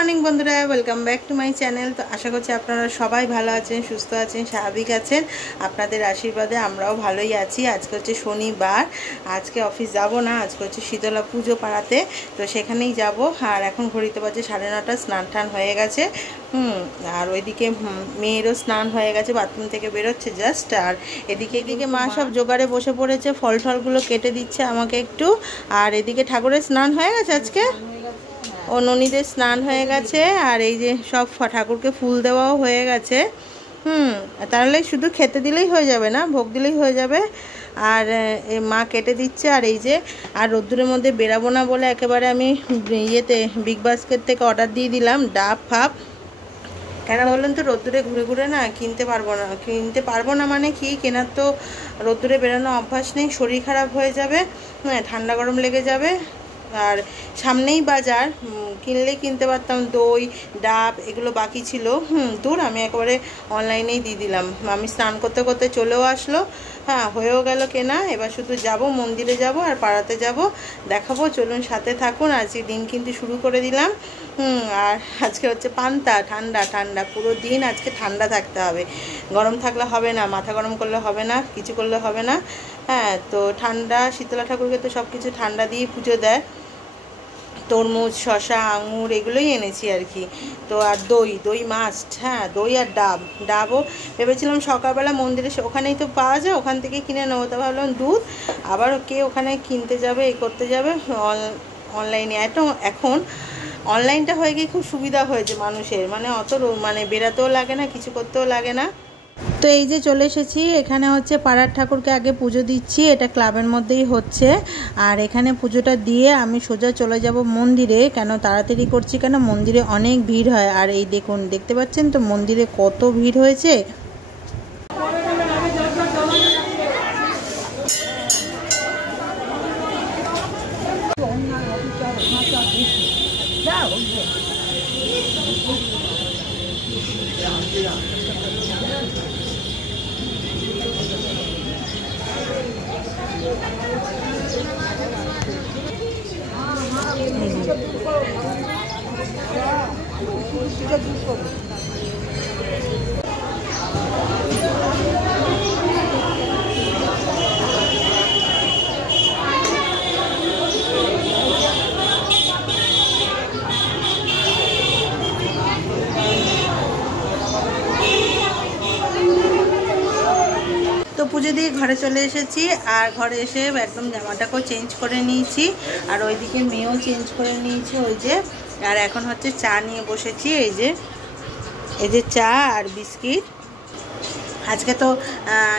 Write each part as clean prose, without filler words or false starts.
Morning বন্ধুরা, welcome back to my channel. তো আশা করছি আপনারা সবাই ভালো আছেন, সুস্থ আছেন, স্বাভাবিক আছেন। আপনাদের আশীর্বাদে আমরাও ভালোই আছি। আজকে হচ্ছে শনিবার, আজকে অফিস যাব না, আজকে হচ্ছে শীতলা পুজো পাড়াতে, তো সেখানেই যাব। আর এখন ঘড়িতে বাজে 9:30, স্নান টান হয়ে গেছে। আর ওইদিকে মেয়েরও স্নান হয়ে গেছে, বাথরুম থেকে বেরোচ্ছে জাস্ট। আর এদিকে মা সব জোগাড়ে বসে পড়েছে, ফল টলগুলো কেটে দিচ্ছে আমাকে একটু। আর এদিকে ঠাকুরের স্নান হয়ে গেছে আজকে, ও ননীদের স্নান হয়ে গেছে। আর এই যে সব ঠাকুরকে ফুল দেওয়াও হয়ে গেছে। তাহলে শুধু খেতে দিলেই হয়ে যাবে না, ভোগ দিলেই হয়ে যাবে। আর মা কেটে দিচ্ছে। আর এই যে আর রোদ্দুরের মধ্যে বেরাবো না বলে একেবারে আমি ইয়েতে বিগ বাস্কেট থেকে অর্ডার দিয়ে দিলাম ডাব ফাপ। কেন বললেন তো, রোদ্দুরে ঘুরে ঘুরে না কিনতে পারবো না মানে কি, কেনার তো রোদ্দুরে বেরানো অভ্যাস নেই, শরীর খারাপ হয়ে যাবে, ঠান্ডা গরম লেগে যাবে। আর সামনেই বাজার, কিনলেই কিনতে পারতাম। দই ডাব এগুলো বাকি ছিল, দূর আমি একেবারে অনলাইনেই দিয়ে দিলাম। আমি স্নান করতে করতে চলেও আসলো, হয়েও গেল কেনা। এবার শুধু যাব, মন্দিরে যাব আর পাড়াতে যাব, দেখাবো। চলুন সাথে থাকুন। আজকে দিন কিন্তু শুরু করে দিলাম। আর আজকে হচ্ছে পান্তা, ঠান্ডা ঠান্ডা পুরো দিন আজকে ঠান্ডা থাকতে হবে। গরম থাকলে হবে না, মাথা গরম করলে হবে না, কিছু করলে হবে না। তো ঠান্ডা, শীতলা ঠাকুরকে তো সব কিছু ঠান্ডা দিয়ে পুজো দেয়। তরমুজ, শশা, আঙুর এগুলোই এনেছি আর কি। তো আর দই মাস্ট, দই আর ডাবও ভেবেছিলাম সকালবেলা মন্দিরে ওখানেই তো পাওয়া যায়, ওখান থেকে কিনে নেবো। তা ভাবলাম দুধ আবার কে ওখানে কিনতে যাবে, করতে যাবে। অনলাইনে এখন অনলাইনটা হয়ে গিয়ে খুব সুবিধা হয়েছে মানুষের, মানে অত বেরাতেও লাগে না, কিছু করতেও লাগে না। তো এই যে চলে এসেছি, এখানে হচ্ছে পাড়ার ঠাকুরকে আগে পুজো দিচ্ছি, এটা ক্লাবের মধ্যেই হচ্ছে। আর এখানে পুজোটা দিয়ে আমি সোজা চলে যাব মন্দিরে। কেন তাড়াতাড়ি করছি, কেন মন্দিরে অনেক ভিড় হয়। আর এই দেখুন, দেখতে পাচ্ছেন তো মন্দিরে কত ভিড় হয়েছে। তো পুজো দিয়ে ঘরে চলে এসেছি। আর ঘরে এসে একদম জামাটাকেও চেঞ্জ করে নিয়েছি, আর ওইদিকে মেয়েও চেঞ্জ করে নিয়েছি ওই যে। আর এখন হচ্ছে চা নিয়ে বসেছি, এই যে চা আর বিস্কিট। আজকে তো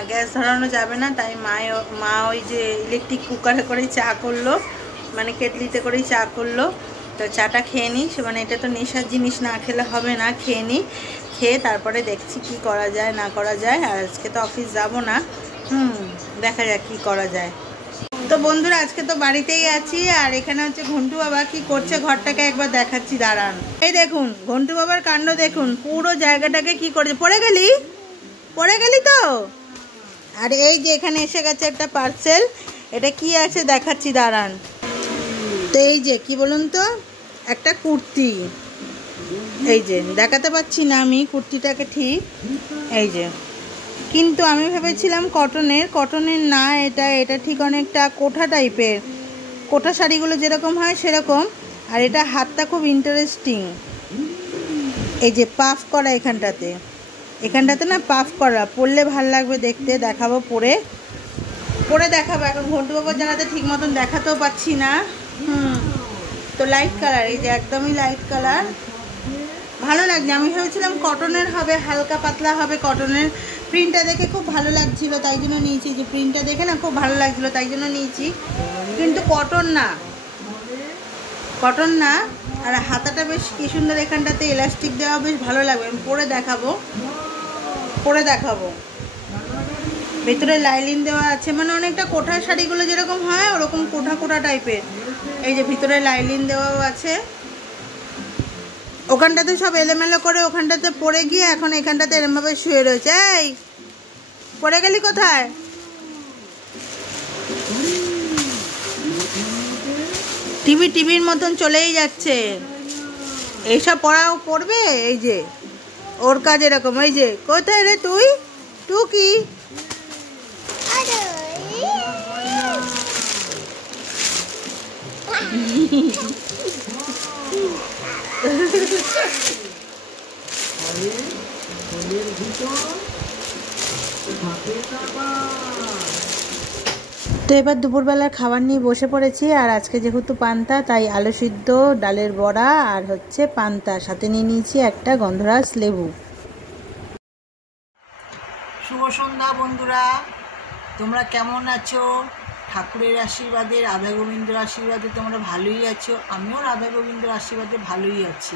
গ্যাস ধরানো যাবে না, তাই মা ওই যে ইলেকট্রিক কুকারে করে চা করলো, মানে কেটলিতে করেই চা করলো। তো চাটা খেয়ে নিই, মানে এটা তো নেশার জিনিস, না খেলে হবে না, খেয়ে নিই। খেয়ে তারপরে দেখছি কি করা যায় না করা যায়। আর আজকে তো অফিস যাব না, দেখা যাক কি করা যায়। তো বন্ধুরা, আজকে তো বাড়িতেই আছি। আর এখানে হচ্ছে ঘন্টু বাবা কি করছে, ঘরটাকে একবার দেখাচ্ছি, দাঁড়ান। এই দেখুন ঘন্টু বাবার কাণ্ড দেখুন, পুরো জায়গাটাকে কি করেছে। পড়ে গেলি তো। আর এই যে এখানে এসে গেছে একটা পার্সেল, এটা কি আছে দেখাচ্ছি, দাঁড়ান। তো এই যে কি বলুন তো, একটা কুর্তি, এই যে দেখাতে পাচ্ছি না আমি কুর্তিটাকে ঠিক, এই যে। কিন্তু আমি ভেবেছিলাম কটনের না, এটা ঠিক অনেকটা কোঠা টাইপের, কোঠা শাড়িগুলো যেরকম হয় সেরকম। আর এটা হাতটা খুব ইন্টারেস্টিং, এই যে পাফ করা, এখানটাতে না পাফ করা, পরলে ভাল লাগবে দেখতে। দেখাবো পরে দেখাবো। এখন ঘন্টু বাবার জানাতে ঠিক মতন দেখাতেও পাচ্ছি না। তো লাইট কালার, এই যে একদমই লাইট কালার, ভালো লাগছে। আমি ভেবেছিলাম কটনের হবে, হালকা পাতলা হবে কটনের। প্রিন্টটা দেখে খুব ভালো লাগছিল, তাই জন্য নিয়েছি। যে প্রিন্টটা দেখে না খুব ভালো লাগছিল, তাই জন্য নিয়েছি। কিন্তু কটন না। আর হাতাটা বেশ কি সুন্দর, এখানটাতে এলাস্টিক দেওয়া, বেশ ভালো লাগবে। আমি পরে দেখাবো। ভেতরে লাইলিন দেওয়া আছে, মানে অনেকটা কোঠা শাড়িগুলো যেরকম হয় ওরকম কোঠা টাইপের। এই যে ভিতরে লাইলিন দেওয়াও আছে। ওখানটাতে সব এলোমেলো করে ওখানটাতে পড়ে গিয়ে এখন এখানটাতে এরমভাবে শুয়ে রয়েছে। এই পড়ে গেলি কোথায়? টিভির মতন চলেই যাচ্ছে। এইসব পড়াও পড়বে? এই যে ওর কাজ এরকম। এই যে কোথায় রে তুই টুকি? তো এবার দুপুরবেলার খাবার নিয়ে বসে পড়েছি। আর আজকে যেহেতু পান্তা, তাই আলু সিদ্ধ, ডালের বড়া আর হচ্ছে পান্তা, সাথে নিয়ে নিয়েছি একটা গন্ধরাজ লেবু। শুভ সন্ধ্যা বন্ধুরা, তোমরা কেমন আছো? ঠাকুরের আশীর্বাদে, রাধা গোবিন্দর আশীর্বাদে তোমরা ভালোই আছো। আমিও রাধা গোবিন্দর আশীর্বাদে ভালোই আছি।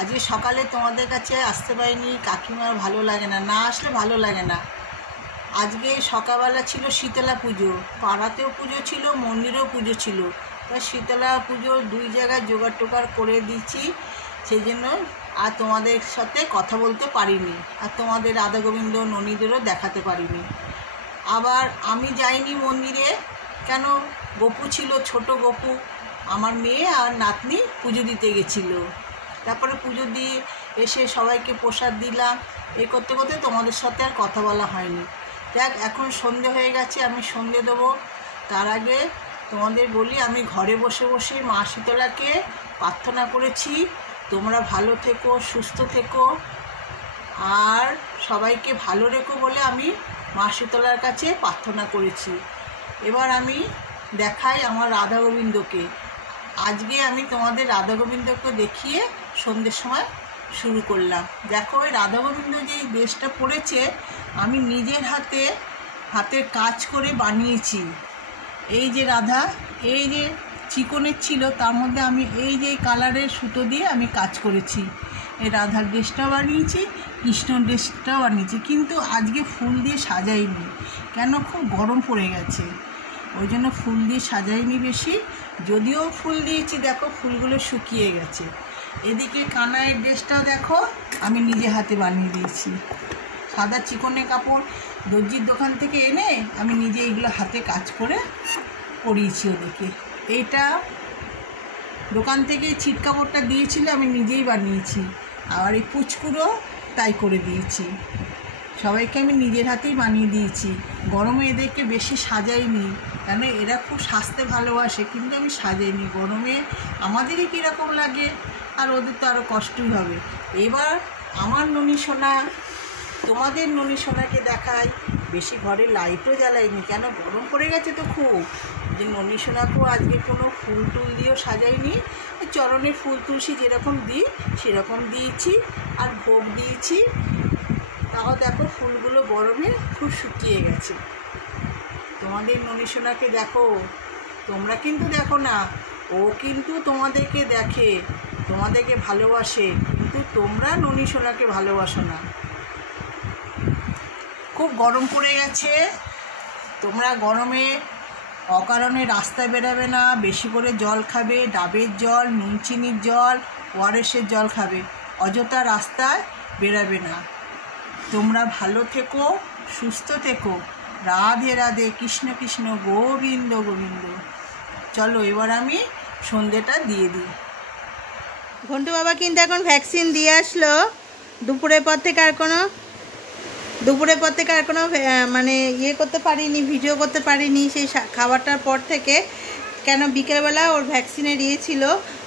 আজকে সকালে তোমাদের কাছে আসতে পারিনি, কাকিমার ভালো লাগে না, না আসলে ভালো লাগে না। আজকে সকালবেলা ছিল শীতলা পুজো, পাড়াতেও পুজো ছিল, মন্দিরেও পুজো ছিল। তাই শীতলা পুজো 2 জায়গায় জোগাড় টোগাড় করে দিচ্ছি, সেই জন্য আর তোমাদের সাথে কথা বলতে পারিনি, আর তোমাদের রাধা গোবিন্দ ননীদেরও দেখাতে পারিনি। আবার আমি যাইনি মন্দিরে, কেন? গপু ছিল, ছোট গপু, আমার মেয়ে আর নাতনি পুজো দিতে গেছিলো। তারপরে পুজো দিয়ে এসে সবাইকে প্রসাদ দিলাম। এই করতে করতে তোমাদের সাথে আর কথা বলা হয়নি। দেখ, এখন সন্ধে হয়ে গেছে, আমি সন্ধে দেবো। তার আগে তোমাদের বলি, আমি ঘরে বসে বসে মা শীতলাকে প্রার্থনা করেছি, তোমরা ভালো থেকো, সুস্থ থেকো, আর সবাইকে ভালো রেখো বলে আমি মা শীতলার কাছে প্রার্থনা করেছি। এবার আমি দেখাই আমার রাধা গোবিন্দকে। আজকে আমি তোমাদের রাধা গোবিন্দকে দেখিয়ে সন্ধ্যের সময় শুরু করলাম। দেখো, ওই রাধা গোবিন্দ যে ড্রেসটা পরেছে, আমি নিজের হাতের কাজ করে বানিয়েছি। এই যে রাধা, এই যে চিকনের ছিল, তার মধ্যে আমি এই যে কালারের সুতো দিয়ে আমি কাজ করেছি। এই রাধার ড্রেসটাও বানিয়েছি, কৃষ্ণ ড্রেসটাও বানিয়েছি, কিন্তু আজকে ফুল দিয়ে সাজাইনি, কেন? খুব গরম পড়ে গেছে, ওই জন্য ফুল দিয়ে সাজাইনি বেশি। যদিও ফুল দিয়েছি, দেখো ফুলগুলো শুকিয়ে গেছে। এদিকে কানাইয়ের ড্রেসটাও দেখো আমি নিজে হাতে বানিয়ে দিয়েছি। সাদা চিকনের কাপড় দর্জির দোকান থেকে এনে আমি নিজে এইগুলো হাতে কাজ করে পরিয়েছি ওদেরকে। এইটা দোকান থেকে ছিট কাপড়টা দিয়েছিল, আমি নিজেই বানিয়েছি। আর এই পুচকুরও তাই করে দিয়েছি। সবাইকে আমি নিজের হাতেই বানিয়ে দিয়েছি। গরমে এদেরকে বেশি সাজাইনি, কেন এরা খুব সাজতে ভালোবাসে, কিন্তু আমি সাজাইনি। গরমে আমাদেরই কীরকম লাগে, আর ওদের তো আরও কষ্টই হবে। এবার আমার ননী সোনা, তোমাদের ননী সোনাকে দেখাই। বেশি ঘরে লাইটও জ্বালাইনি, কেন? গরম পড়ে গেছে তো খুব। যে ননী সোনাকেও আজকে কোনো ফুল টুল দিয়েও সাজাইনি, চরণে ফুল তুলসী যেরকম দিই সেরকম দিয়েছি, আর ভোগ দিয়েছি। তাও দেখো ফুলগুলো গরমে খুব শুকিয়ে গেছে। তোমাদের ননী সোনাকে দেখো, তোমরা কিন্তু দেখো না, ও কিন্তু তোমাদেরকে দেখে, তোমাদেরকে ভালোবাসে, কিন্তু তোমরা ননী সোনাকে ভালোবাসো না। খুব গরম পড়ে গেছে, তোমরা গরমে অকারণে রাস্তায় বেরোবে না, বেশি করে জল খাবে, ডাবের জল, নুন চিনির জল, ওআরএসের জল খাবে, অযথা রাস্তায় বেরোবে না। তোমরা ভালো থেকো, সুস্থ থেকো। রাধে রাধে, কৃষ্ণ কৃষ্ণ, গোবিন্দ গোবিন্দ। চলো এবার আমি সন্ধেটা দিয়ে দিই। ঘন্টু বাবা কিন্তু এখন ভ্যাকসিন দিয়ে আসলো। দুপুরের পর থেকে আর কোনো মানে ইয়ে করতে পারিনি, ভিডিও করতে পারিনি সেই খাবারটার পর থেকে। কেন? বিকেলবেলা ওর ভ্যাকসিনের ইয়ে ছিল,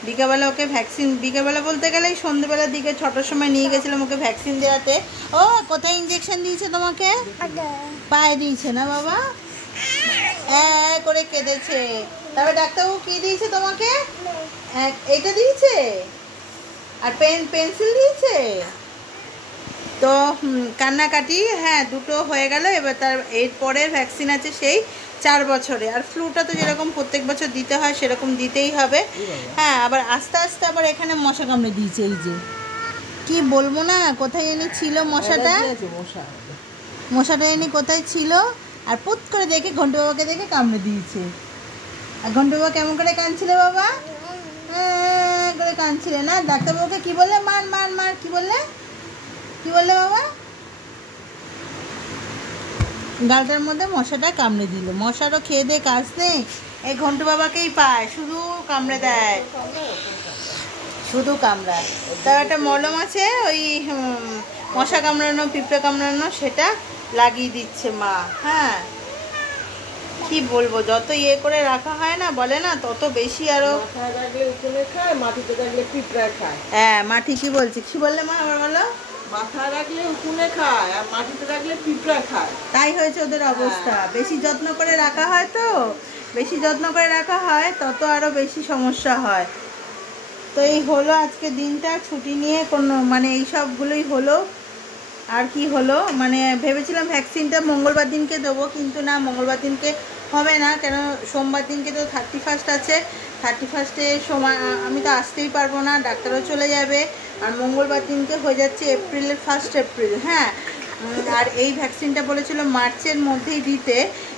বিকেলবেলা ওকে ভ্যাকসিন, বিকেলবেলা বলতে গেলে সন্ধ্যেবেলার দিকে 6টার সময় নিয়ে গেছিলাম ওকে ভ্যাকসিন দেওয়াতে। ও কোথায় ইঞ্জেকশন দিয়েছে তোমাকে? পায়ে দিয়েছে না বাবা? হ্যাঁ করে কেঁদেছে। তবে ডাক্তারবাবু কী দিয়েছে তোমাকে? এইটা দিয়েছে, আর পেন্সিল দিয়েছে। তো কান্নাকাটি, হ্যাঁ, দুটো হয়ে গেল। এবার তার এরপরের ভ্যাকসিন আছে সেই 4 বছরে। আর ফ্লুটা তো যেরকম প্রত্যেক বছর দিতে হয় সেরকম দিতেই হবে। হ্যাঁ, আবার আস্তে আস্তে আবার এখানে মশা কামড়ে দিয়েছে। এই যে কি বলবো না, কোথায় এনে ছিল মশাটা এনে কোথায় ছিল, আর পুত করে দেখে ঘন্টু বাবাকে দেখে কামড়ে দিয়েছে। আর ঘন্টু বাবা কেমন করে কাঁদছিল বাবা? হ্যাঁ করে কাঁদছিলে না? ডাক্তারবাবুকে কি বললে? মার মার মার, কি বললে বাবা? গালটার মধ্যে মশাটা কামড়ে দিল। মশারও খেয়ে দে কাজ নেই, এই ঘন্টু বাবাকেই পায়, শুধু কামড়ে দেয়, শুধু কামড়ায়। তার একটা মলম আছে ওই মশা কামড়ানো পিঁপড়ে কামড়ানো, সেটা লাগিয়ে দিচ্ছে মা। হ্যাঁ কি বলবো, যত ইয়ে করে রাখা হয় না বলে না তত বেশি আরো। মাটিতে রাখলে পিঁপড়া খায়। হ্যাঁ মাটি কি বলছি, কি বললে মা আবার বলো? মাথায় রাখলে উকুনে খায় আর মাটিতে রাখলে পিঁপড়া খায়। তাই হয়েছে ওদের অবস্থা। বেশি যত্ন করে রাখা হয় তো, বেশি যত্ন করে রাখা হয় তত আরো বেশি সমস্যা হয়। তো এই হলো আজকে দিনটা, ছুটি নিয়ে কোনো মানে এই সবগুলোই হলো। আর কি হলো, মানে ভেবেছিলাম ভ্যাকসিনটা মঙ্গলবার দিনকে দেবো, কিন্তু না মঙ্গলবার দিনকে হবে না, কেন সোমবার দিনকে তো 31 আছে। 31 সময় আমি তো আসতেই পারবো না, ডাক্তারও চলে যাবে। আর মঙ্গলবার দিনকে হয়ে যাচ্ছে এপ্রিলের 1 এপ্রিল। হ্যাঁ আর এই ভ্যাকসিনটা বলেছিল মার্চের মধ্যেই দিতে,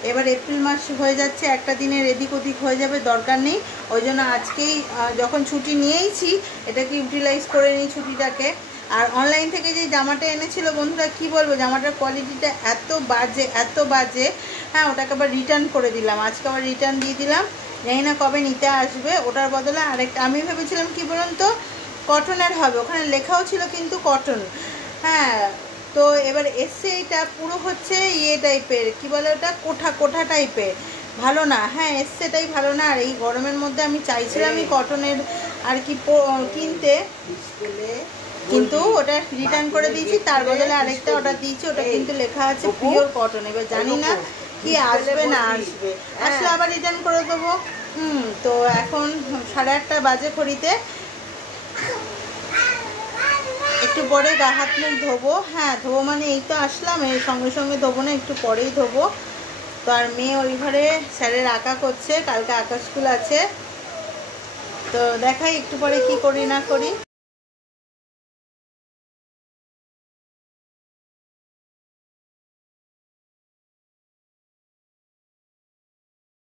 এবার এপ্রিল মাস হয়ে যাচ্ছে, একটা দিনের এদিক ওদিক হয়ে যাবে, দরকার নেই। ওই জন্য আজকেই যখন ছুটি নিয়েইছি এটাকে ইউটিলাইজ করে নিই ছুটিটাকে। আর অনলাইন থেকে যে জামাটা এনেছিল বন্ধুরা, কি বলবো, জামাটার কোয়ালিটিটা এত বাজে এত বাজে। হ্যাঁ ওটাকে আবার রিটার্ন করে দিলাম, আজকে আবার রিটার্ন দিয়ে দিলাম, জানি না কবে নিতে আসবে। ওটার বদলে আরেকটা আমি ভেবেছিলাম কি বলুন তো, কটনের হবে, ওখানে লেখাও ছিল কিন্তু কটন। হ্যাঁ তো এবার এসছে এটা পুরো হচ্ছে ইয়ে টাইপের, কি বলে ওটা, কোঠা কোঠা টাইপের, ভালো না। হ্যাঁ এসছে এটাই ভালো না। আর এই গরমের মধ্যে আমি চাইছিলাম কটনের আর কি কিনতে, কিন্তু ওটা রিটার্ন করে দিয়েছি, তার বদলে আরেকটা অর্ডার দিয়েছি, ওটা কিন্তু লেখা আছে পিওর কটন। এবার জানি না কি আসবে না আসবে, আসলে আবার রিটার্ন করে দেবো। তো এখন 8:30 বাজে ঘড়িতে, একটু পরে গা হাত মুখ ধোবো। হ্যাঁ ধোবো মানে এই তো আসলাম, এর সঙ্গে সঙ্গে ধোবো না, একটু পরেই ধোবো। তো আর মেয়ে ওই ঘরে স্যারের আঁকা করছে, কালকে আঁকা স্কুল আছে। তো দেখাই একটু পরে কি করি না করি।